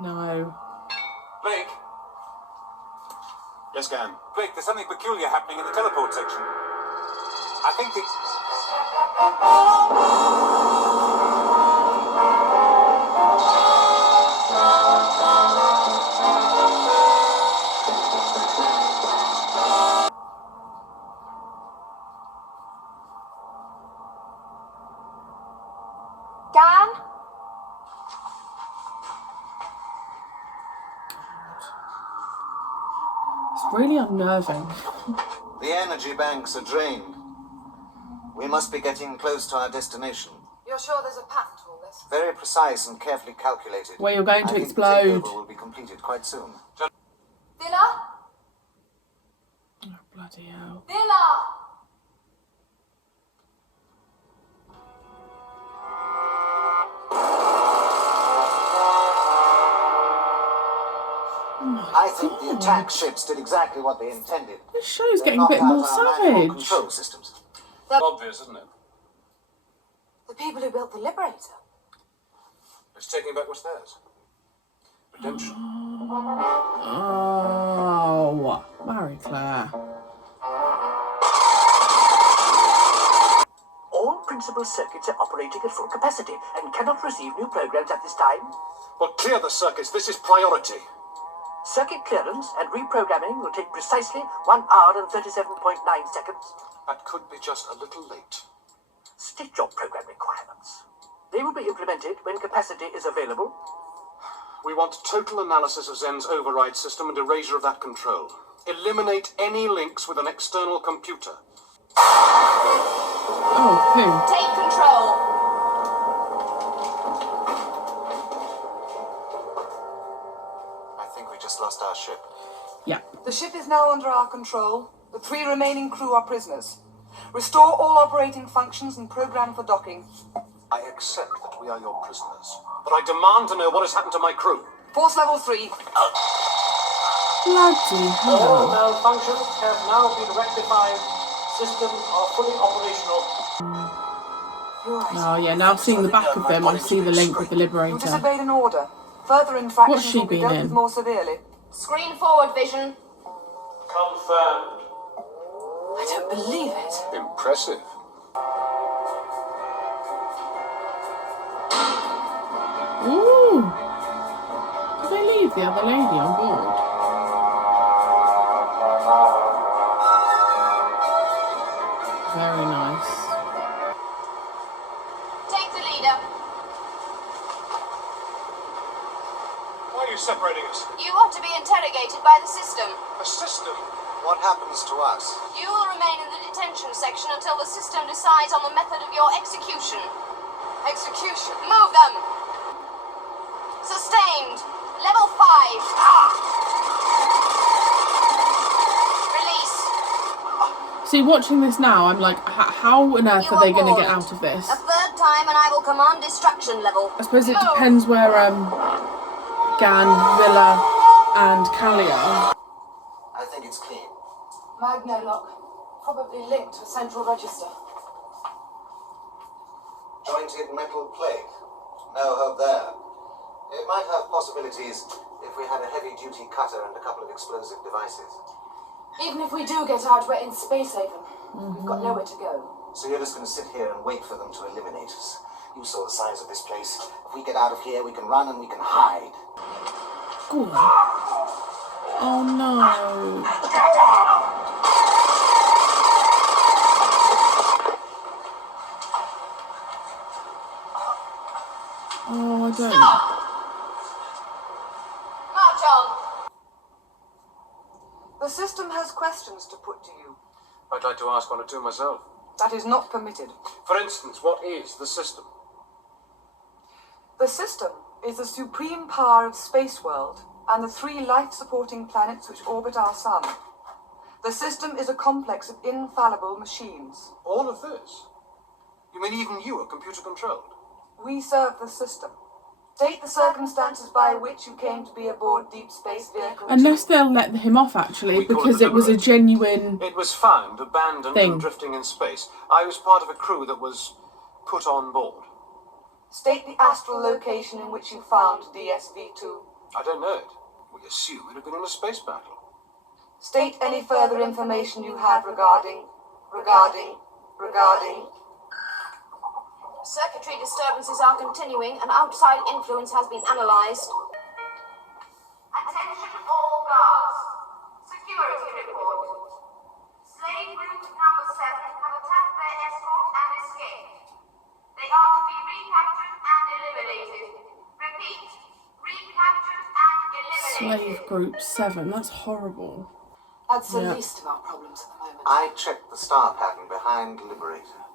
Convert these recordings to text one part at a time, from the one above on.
No. Blake? Yes, Gan. Blake, there's something peculiar happening in the teleport section. I think the... Gan? It's really unnerving. The energy banks are drained. We must be getting close to our destination. You're sure there's a path to all this? Very precise and carefully calculated. Where you're going to I think explode. The takeover will be completed quite soon. Villa? Oh, bloody hell. Villa! I think the attack ships did exactly what they intended. This show's They getting a bit knocked more out our manual savage. control systems. Obvious, isn't it? The people who built the Liberator. It's taking back what's theirs. Redemption. Oh, Marie-Clare. All principal circuits are operating at full capacity and cannot receive new programs at this time. Well, clear the circuits. This is priority. Circuit clearance and reprogramming will take precisely 1 hour and 37.9 seconds. That could be just a little late. State your program requirements. They will be implemented when capacity is available. We want total analysis of Zen's override system and erasure of that control. Eliminate any links with an external computer. Oh, poo. Take control. I think we just lost our ship. Yeah. The ship is now under our control. The 3 remaining crew are prisoners. Restore all operating functions and program for docking. I accept that we are your prisoners, but I demand to know what has happened to my crew. Force level 3. Bloody hell. malfunctions have now been rectified. Systems are fully operational. You're right. Oh, yeah, now seeing the back of them, I see the link with the You Liberator. disobeyed an order. Further infractions What's she will be been dealt in? with more severely. Screen forward vision. Confirmed. I don't believe it. Impressive. Ooh. Did they leave the other lady on board? Very nice. Take the leader. Why are you separating us? You ought to be interrogated by the system. A system? What happens to us? You will remain in the detention section until the system decides on the method of your execution. Execution. Move them. Sustained. Level 5. Release. See, watching this now, I'm like, how on earth You are they going to get warned. out of this? A third time and I will command destruction level. I suppose it Move. depends where Gan, Villa, and Callie are. I think it's clean. Magno lock. Probably linked to a central register. Jointed metal plate. No hope there. It might have possibilities if we had a heavy-duty cutter and a couple of explosive devices. Even if we do get out, we're in Space Haven. We've got nowhere to go. So you're just going to sit here and wait for them to eliminate us. You saw the size of this place. If we get out of here, we can run and we can hide. Ooh. Oh no. Oh, I don't. March on. The system has questions to put to you. I'd like to ask one or two myself. That is not permitted. For instance, what is the system? The system is the supreme power of space world and the 3 life-supporting planets which orbit our sun. The system is a complex of infallible machines. All of this? You mean even you are computer-controlled? We serve the system. State the circumstances by which you came to be aboard Deep Space Vehicle 2. Unless they'll let him off, actually, We call because it it was a Liberator. genuine... It was found, abandoned, Thing. and drifting in space. I was part of a crew that was put on board. State the astral location in which you found DSV-2. I don't know it. We assume it had been in a space battle. State any further information you have regarding. Circuitry disturbances are continuing and outside influence has been analysed. Attention all guards. Security report. Slave group number 7 have attacked their escort and escaped. They are to be recaptured and eliminated. Repeat. Recaptured and eliminated. Slave Group 7, that's horrible. That's the Yeah. least of our problems at the moment. I checked the star pattern behind Liberator.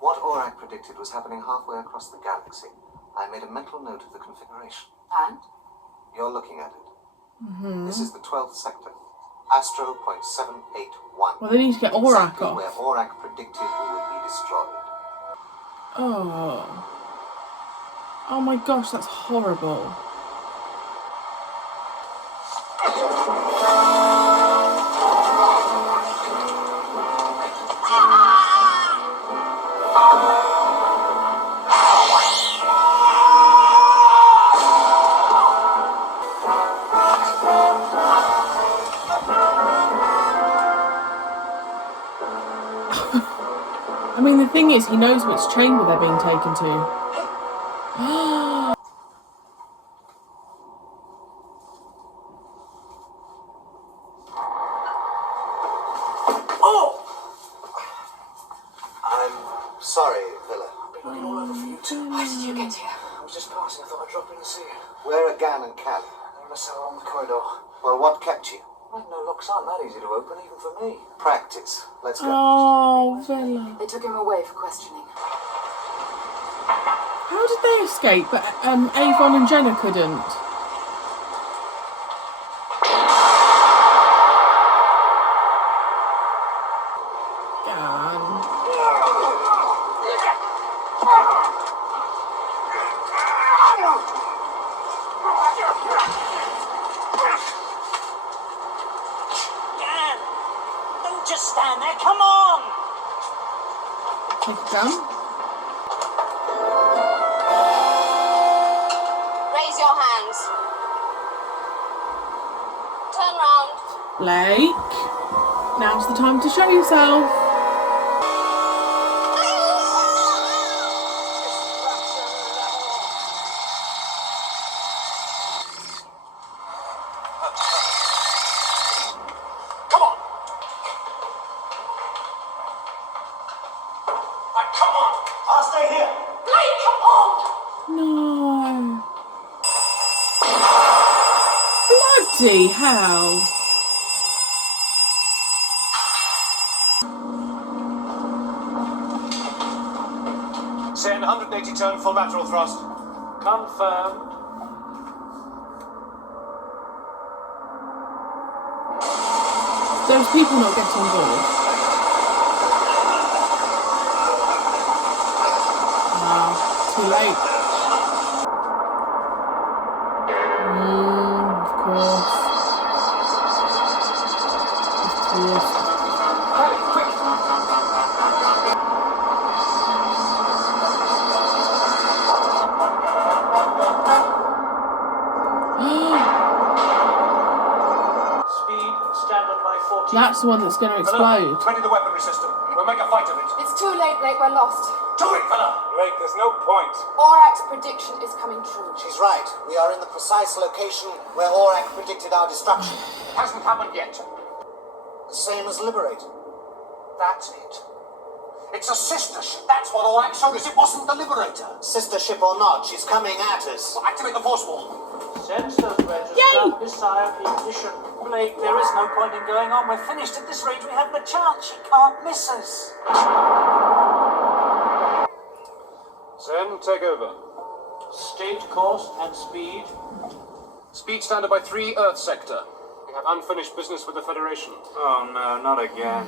What Aurak predicted was happening halfway across the galaxy. I made a mental note of the configuration. And? You're looking at it. This is the 12th sector. Astro .781. Well, they need to get Aurak Exactly off. where Aurak predicted we would be destroyed. Oh. Oh my gosh, that's horrible. I mean, the thing is, he knows which chamber they're being taken to. I'm sorry, Villa. I've been looking all over for you two. How did you get here? I was just passing. I thought I'd drop in and see you. Where are Gan and Callie? They're in a cell on the corridor. Well, what kept you? Well, no locks aren't that easy to open, even for me. Practice. Let's go. Oh, Villa. They took him away for questioning. How did they escape, but Avon and Jenna couldn't? Gan. Dan! Don't just stand there, come on! Take it down. Raise your hands. Turn round. Blake. Now's the time to show yourself. Come on! Right, come on! I'll stay here. Blake, come on! No. Bloody hell. Send 180 turn full lateral thrust. Confirmed. Those people not getting on board. Too late. Of course. Of course. Hey, quick! Speed, standard by 40. That's the one that's going to explode. Ready the weaponry system. We'll make a fight of it. It's too late, Blake. We're lost. Do it, fella! Blake, there's no point. Aurak's prediction is coming true. She's right. We are in the precise location where Aurak predicted our destruction. Hasn't happened yet. The same as Liberator. That's it. It's a sister ship. That's what Aurak showed us. It wasn't the Liberator. Sister ship or not, she's coming at us. Well, activate the force wall. Sensors register, Yay! missile ignition. Blake, there is no point in going on. We're finished at this rate. We haven't a chance. She can't miss us. Zen, take over. State course and speed. Speed standard by 3 Earth sector. We have unfinished business with the Federation. Oh no, not again.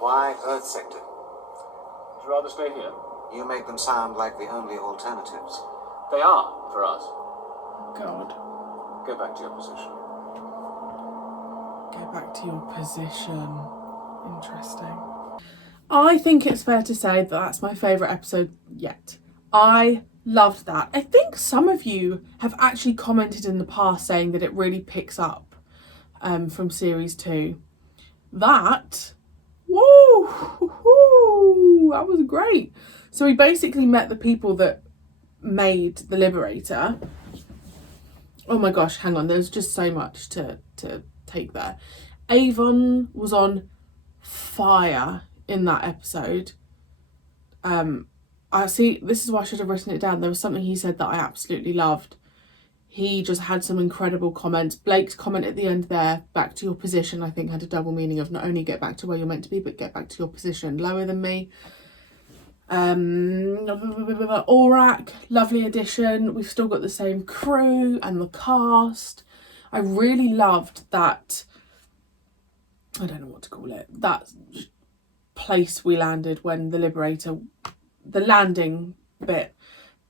Why Earth Sector? Would you rather stay here? You make them sound like the only alternatives. They are, for us. God. Go back to your position. Go back to your position. Interesting. I think it's fair to say that that's my favourite episode yet. I Loved that. I think some of you have actually commented in the past saying that it really picks up from series 2. That, woo, that was great. So we basically met the people that made the Liberator. Oh my gosh, hang on, there's just so much to take there. Avon was on fire in that episode. I see, this is why I should have written it down. There was something he said that I absolutely loved. He just had some incredible comments. Blake's comment at the end there, back to your position, I think had a double meaning of not only get back to where you're meant to be, but get back to your position. Lower than me. Aurak, lovely addition. We've still got the same crew and the cast. I really loved that, I don't know what to call it, that place we landed when the Liberator, the landing bit,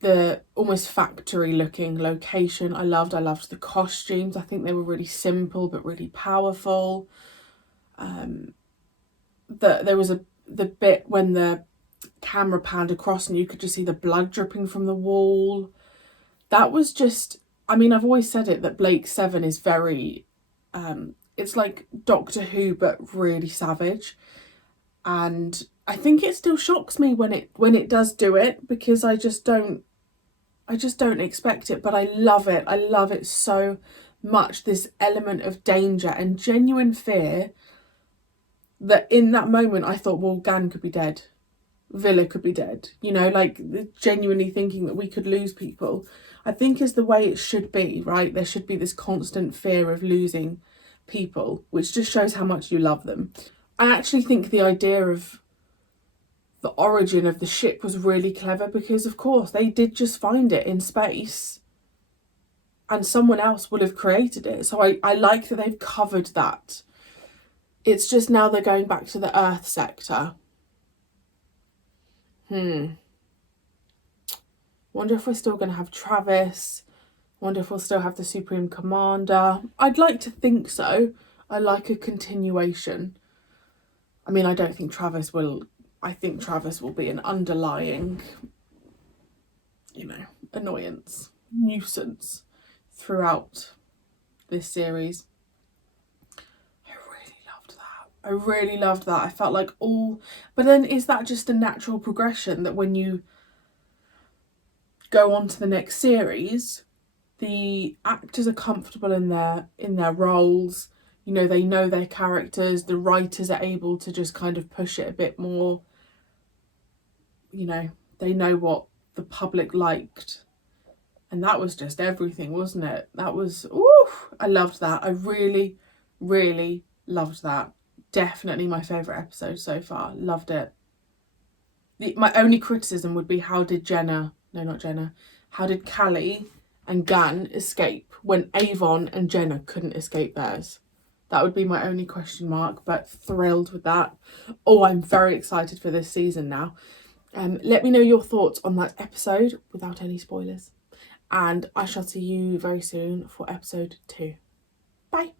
the almost factory looking location. I loved the costumes. I think they were really simple but really powerful. There was the bit when the camera panned across and you could just see the blood dripping from the wall. That was just, I mean, I've always said it, that Blake 7 is very it's like Doctor Who but really savage, and I think it still shocks me when it does do it, because I just don't expect it, but I love it. I love it so much, this element of danger and genuine fear, that in that moment I thought, well, Gan could be dead, Villa could be dead, you know, like genuinely thinking that we could lose people, I think is the way it should be, right? There should be this constant fear of losing people, which just shows how much you love them. I actually think the idea of the origin of the ship was really clever, because of course they did just find it in space and someone else would have created it. So I like that they've covered that. It's just now they're going back to the Earth sector. Wonder if we're still going to have Travis. Wonder if we'll still have the Supreme Commander. I'd like to think so. I like a continuation. I mean, I don't think Travis will. I think Travis will be an underlying, you know, annoyance, nuisance throughout this series. I really loved that. I felt like but then is that just a natural progression that when you go on to the next series, the actors are comfortable in their roles, you know, they know their characters, the writers are able to just kind of push it a bit more, you know, they know what the public liked, and that was just everything, wasn't it? That was, I loved that. I really loved that. Definitely my favourite episode so far. Loved it. My only criticism would be how did Callie and Gan escape when Avon and Jenna couldn't escape theirs? That would be my only question mark, but thrilled with that. I'm very excited for this season now. Let me know your thoughts on that episode without any spoilers, and I shall see you very soon for episode 2. Bye.